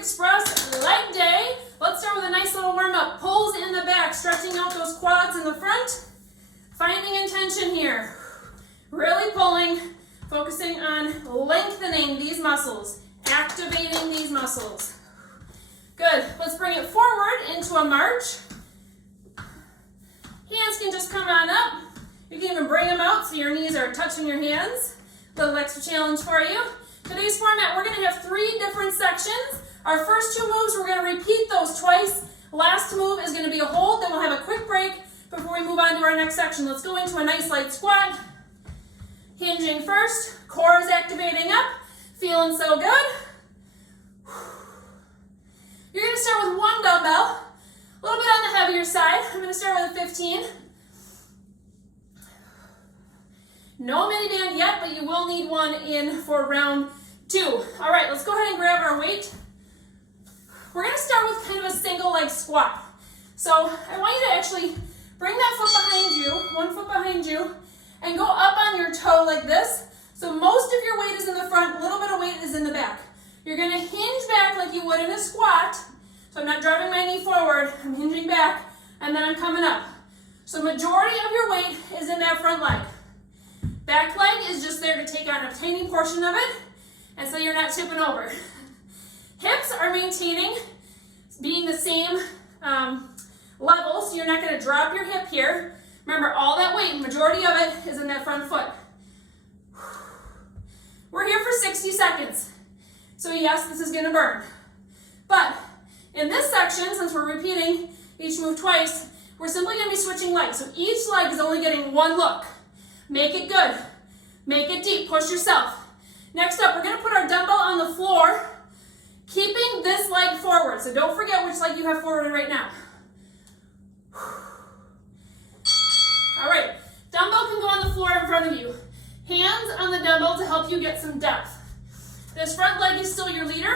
Express leg day. Let's start with a nice little warm-up. Pulls in the back, stretching out those quads in the front. Finding intention here. Really pulling, focusing on lengthening these muscles, activating these muscles. Good. Let's bring it forward into a march. Hands can just come on up. You can even bring them out so your knees are touching your hands. Little extra challenge for you. Today's format, we're going to have 3 different sections. Our first 2 moves, we're going to repeat those twice. Last move is going to be a hold, then we'll have a quick break before we move on to our next section. Let's go into a nice light squat. Hinging first, core is activating up, feeling so good. You're going to start with 1 dumbbell, a little bit on the heavier side. I'm going to start with a 15. No mini band yet, but you will need one in for round 2. All right, let's go ahead and grab our weight. We're going to start with kind of a single leg squat. So I want you to actually bring that foot behind you, 1 foot behind you, and go up on your toe like this. So most of your weight is in the front, a little bit of weight is in the back. You're going to hinge back like you would in a squat. So I'm not driving my knee forward, I'm hinging back, and then I'm coming up. So majority of your weight is in that front leg. Back leg is just there to take on a tiny portion of it, and so you're not tipping over. Hips are maintaining, being the same level, so you're not going to drop your hip here. Remember, all that weight, majority of it, is in that front foot. We're here for 60 seconds. So yes, this is going to burn. But in this section, since we're repeating each move twice, we're simply going to be switching legs. So each leg is only getting 1 look. Make it good. Make it deep. Push yourself. Next up, we're going to put our dumbbell on the floor, keeping this leg forward. So don't forget which leg you have forward right now. All right, dumbbell can go on the floor in front of you. Hands on the dumbbell to help you get some depth. This front leg is still your leader.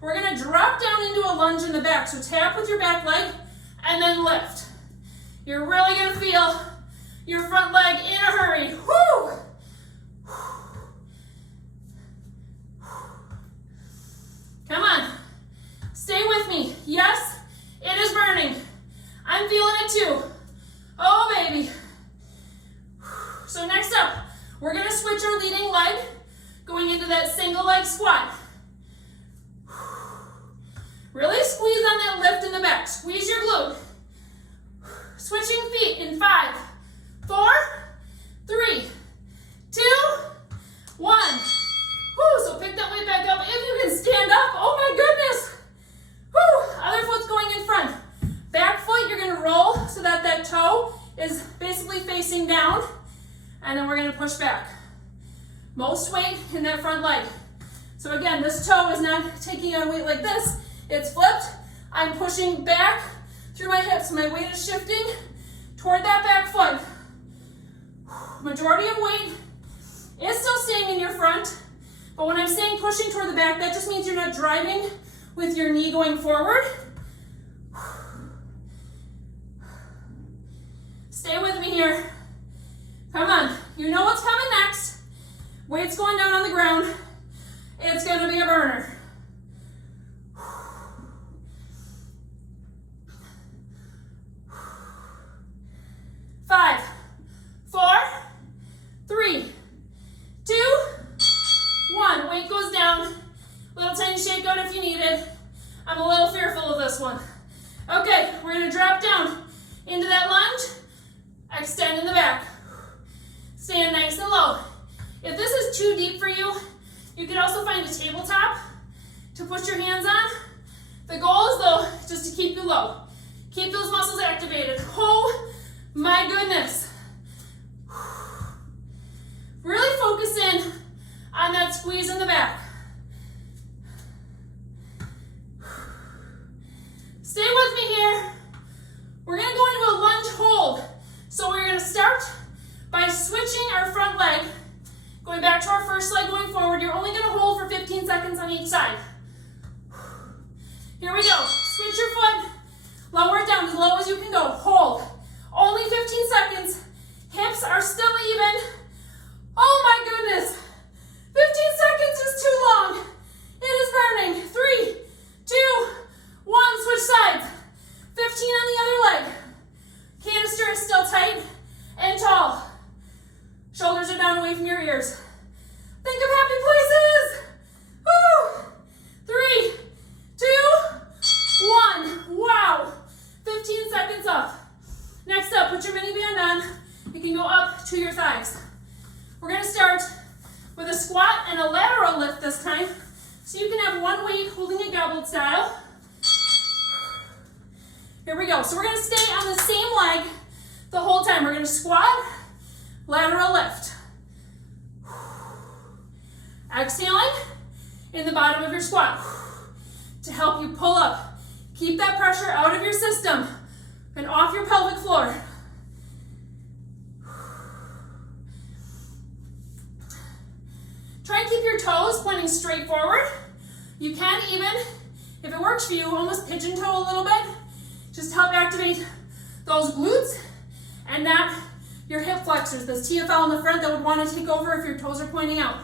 We're going to drop down into a lunge in the back. So tap with your back leg and then lift. You're really going to feel your front leg in a hurry. Woo! Come on. Stay with me. Yes, it is burning. I'm feeling it too. Oh, baby. So next up, we're going to switch our leading leg, going into that single leg squat. Really squeeze on that lift in the back. Squeeze your glute. Switching feet in 5, 4, 3, 2, 1. Woo, so pick that weight back up. If you can stand up, oh my goodness. Woo, other foot's going in front. Back foot, you're gonna roll so that that toe is basically facing down, and then we're gonna push back. Most weight in that front leg. So again, this toe is not taking on weight like this. It's flipped. I'm pushing back through my hips. My weight is shifting toward that back foot. Majority of weight is still staying in your front, but when I'm saying pushing toward the back, that just means you're not driving with your knee going forward. Stay with me here. Come on. You know what's coming next. Weight's going down on the ground. It's going to be a burner. 5, 4, 3, 2, 1. Weight goes down. Little tiny shake out if you need it. I'm a little fearful of this one. Okay, we're going to drop down into that lunge. Extend in the back. Stand nice and low. If this is too deep for you, you can also find a tabletop to put your hands on. The goal is though, just to keep you low. Keep those muscles activated. Oh my goodness. Really focus in on that squeeze in the back. Stay with me here. We're gonna go into a lunge hold. So we're gonna start by switching our front leg, going back to our first leg going forward. You're only gonna hold for 15 seconds on each side. Here we go. Switch your foot, lower it down as low as you can go. Hold. Only 15 seconds. Hips are still even. Oh my goodness. 15 seconds is too long. It is burning. 3, 2, one weight, holding it goblet style. Here we go. So we're going to stay on the same leg the whole time. We're going to squat, lateral lift. Exhaling in the bottom of your squat to help you pull up. Keep that pressure out of your system and off your pelvic floor. Try and keep your toes pointing straight forward. You can even, if it works for you, almost pigeon toe a little bit. Just help activate those glutes and not your hip flexors, this TFL in the front that would want to take over if your toes are pointing out.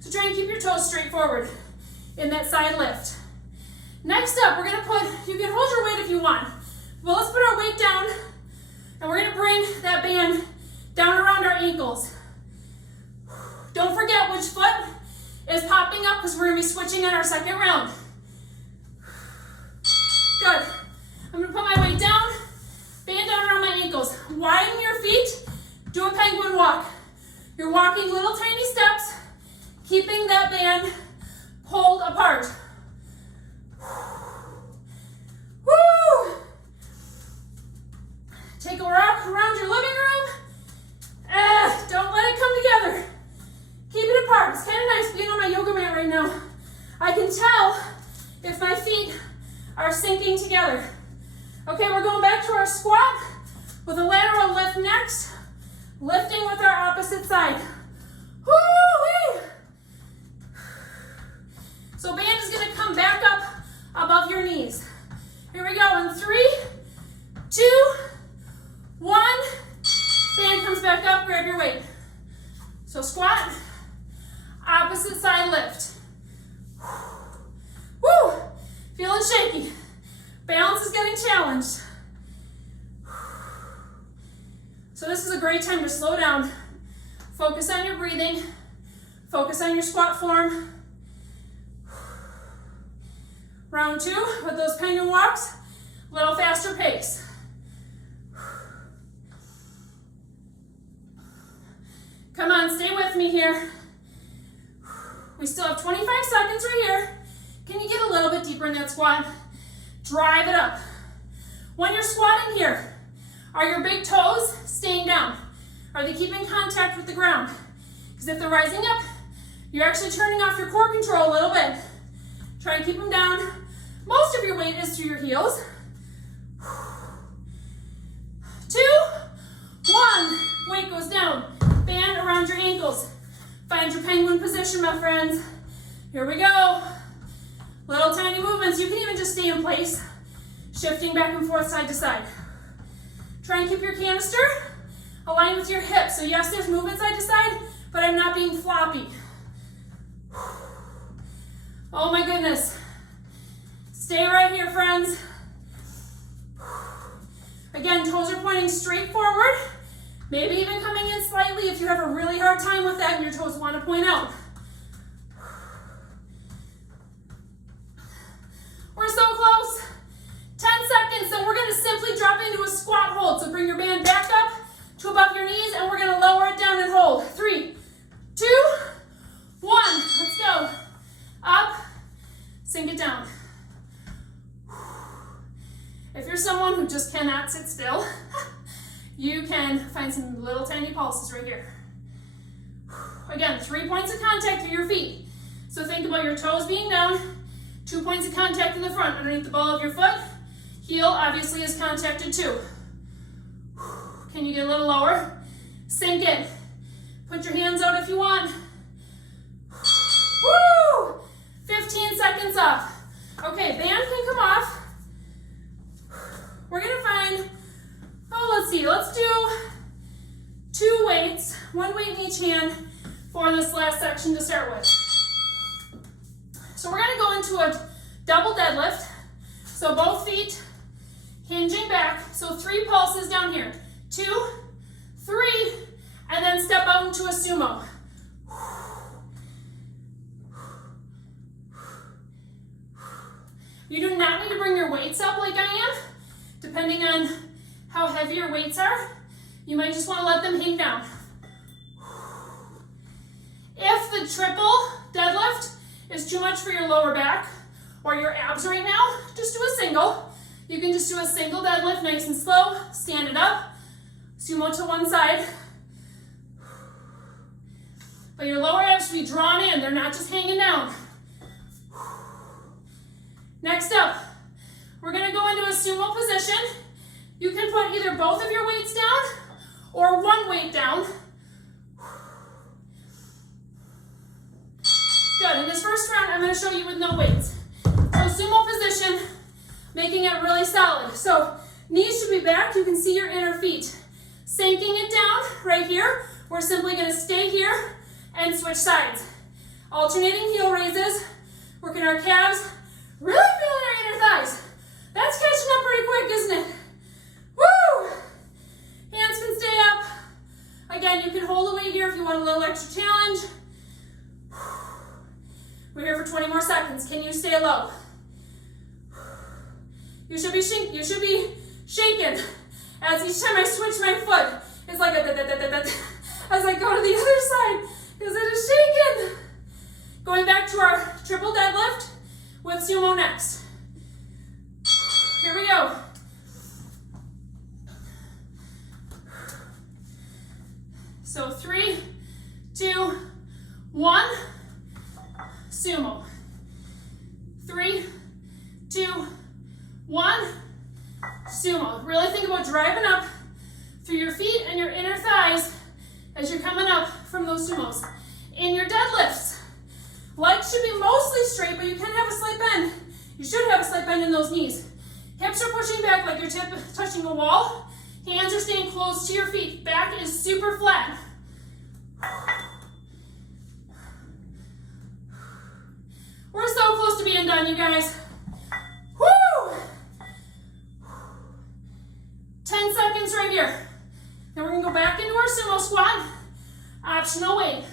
So try and keep your toes straight forward in that side lift. Next up, we're going to put, you can hold your weight if you want, but let's put our weight down and we're going to bring that band down around our ankles. Don't forget which foot is popping up because we're going to be switching on our second round. Good. I'm going to put my weight down, band down around my ankles. Widen your feet, do a penguin walk. You're walking little tiny steps, keeping that band pulled apart. Woo! Take a walk around your living room. Don't let it come together. Keep it apart. It's kind of nice being on my yoga mat right now. I can tell if my feet are sinking together. Okay, we're going back to our squat with a lateral lift next, lifting with our opposite side. Woo-wee! So band is going to come back up above your knees. Here we go in 3, 2, 1. Band comes back up, grab your weight. So squat, opposite side lift. Woo! Feeling shaky. Balance is getting challenged. So this is a great time to slow down. Focus on your breathing. Focus on your squat form. Round 2 with those penguin walks, a little faster pace. Come on, stay with me here. We still have 25 seconds right here. Can you get a little bit deeper in that squat? Drive it up. When you're squatting here, are your big toes staying down? Are they keeping contact with the ground? Because if they're rising up, you're actually turning off your core control a little bit. Try and keep them down. Most of your weight is through your heels. 2, 1. Weight goes down. Band around your ankles. Find your penguin position, my friends. Here we go. Little tiny movements. You can even just stay in place, shifting back and forth side to side. Try and keep your canister aligned with your hips. So yes, there's movement side to side, but I'm not being floppy. Oh my goodness. Stay right here, friends. Again, toes are pointing straight forward. Maybe even coming in slightly if you have a really hard time with that and your toes want to point out. We're so close. 10 seconds, and we're going to simply drop into a squat hold. So bring your band back up to above your knees, and we're going to lower it down and hold. 3, 2, 1. Let's go. Up, sink it down. If you're someone who just cannot sit still, you can find some little tiny pulses right here. Again, 3 points of contact through your feet. So think about your toes being down, 2 points of contact in the front underneath the ball of your foot. Heel obviously is contacted too. Can you get a little lower? Sink in. Put your hands out if you want. Woo! 15 seconds off. Okay, band can come off. We're gonna find, let's see, let's do 2 weights, 1 weight in each hand for this last section to start with. So we're gonna go into a double deadlift. So both feet hinging back. So 3 pulses down here. 2, 3, and then step out into a sumo. You do not need to bring your weights up like I am. Depending on how heavy your weights are, you might just want to let them hang down. If the triple deadlift is too much for your lower back, or your abs right now, just do a single. You can just do a single deadlift, nice and slow. Stand it up. Sumo to one side. But your lower abs should be drawn in. They're not just hanging down. Next up, we're going to go into a sumo position. You can put either both of your weights down or one weight down. Good. In this first round, I'm going to show you with no weights. So sumo position, making it really solid. So knees should be back. You can see your inner feet. Sinking it down right here. We're simply going to stay here and switch sides. Alternating heel raises, working our calves, really feeling our inner thighs. That's catching up pretty quick, isn't it? Woo! Hands can stay up. Again, you can hold the weight here if you want a little extra challenge. We're here for 20 more seconds. Can you stay low? You should be shaking as each time I switch my foot. It's like as I go to the other side because it is shaking. Going back to our triple deadlift with sumo next. Here we go. So 3, 2, 1, sumo. 3, 2, 1, sumo. Really think about driving up through your feet and your inner thighs as you're coming up from those sumos. In your deadlifts, legs should be mostly straight, but you can have a slight bend. You should have a slight bend in those knees. Hips are pushing back like your tip touching a wall. Hands are staying close to your feet. Back is super flat. We're so close to being done, you guys. Woo! 10 seconds right here. Then we're gonna go back into our sumo squat. Optional weight.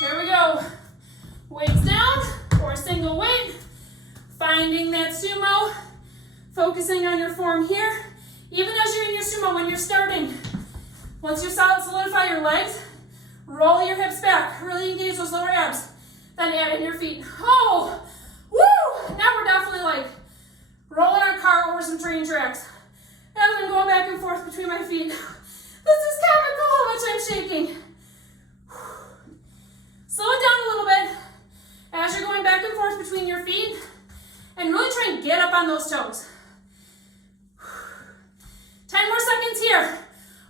Here we go. Weights down or single weight. Finding that sumo. Focusing on your form here. Even as you're in your sumo, when you're starting, once you solidify your legs, roll your hips back. Really engage those lower abs. Then add in your feet. Oh, woo! Now we're definitely like rolling our car over some train tracks. As I'm going back and forth between my feet. This is comical how much I'm shaking. Slow it down a little bit as you're going back and forth between your feet and really try and get up on those toes. 10 more seconds here.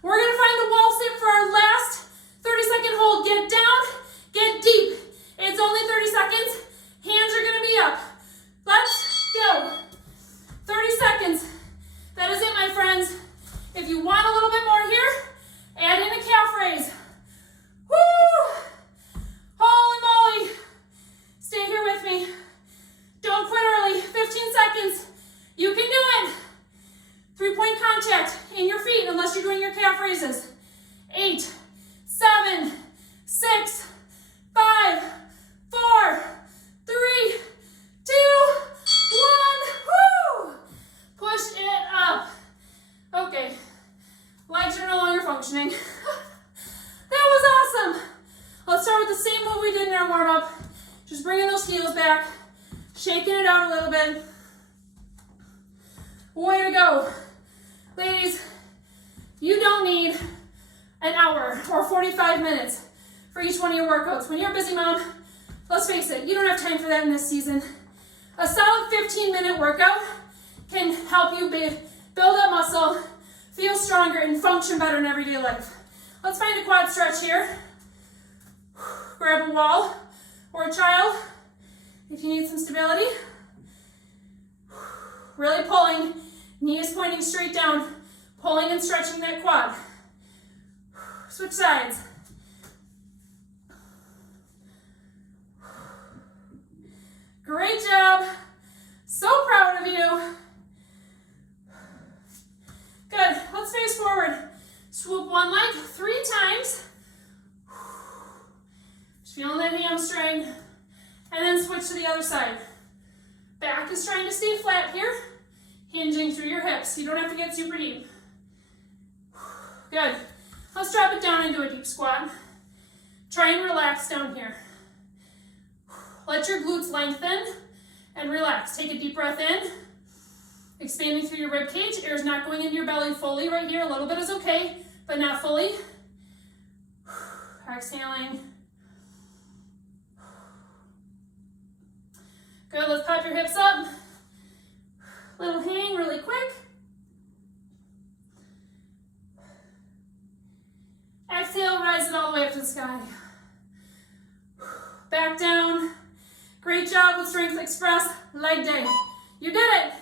We're gonna find the wall sit for our last 30-second hold. Get down, get deep. It's only 30 seconds. Hands are gonna be up. Let's go. 30 seconds. That is it, my friends. If you want a little bit more here, add in a calf raise. Woo! Holy moly. Stay here with me. Don't quit early. 15 seconds. You can do it. 3-point contact in your feet unless you're doing your calf raises. 8, 7, 6, 5, 4, 3, 2, 1. Woo! Push it up. Okay. Legs are no longer functioning. That was awesome. Let's start with the same move we did in our warm-up. Just bringing those heels back, shaking it out a little bit. Way to go. Ladies, you don't need an hour or 45 minutes for each one of your workouts. When you're a busy mom, let's face it, you don't have time for that in this season. A solid 15-minute workout can help you build up muscle, feel stronger, and function better in everyday life. Let's find a quad stretch here. Grab a wall or a child if you need some stability. Really pulling, knees pointing straight down, pulling and stretching that quad. Switch sides. Great job. So proud of you. Good. Let's face forward. Swoop one leg 3 times. Just feeling that hamstring. And then switch to the other side. Back is trying to stay flat here. Hinging through your hips. You don't have to get super deep. Good. Let's drop it down into a deep squat. Try and relax down here. Let your glutes lengthen and relax. Take a deep breath in, expanding through your rib cage. Air is not going into your belly fully right here. A little bit is okay, but not fully. Exhaling. Good, let's pop your hips up. Little hang really quick. Exhale, rise it all the way up to the sky. Back down. Great job with Strength Express leg day. You did it.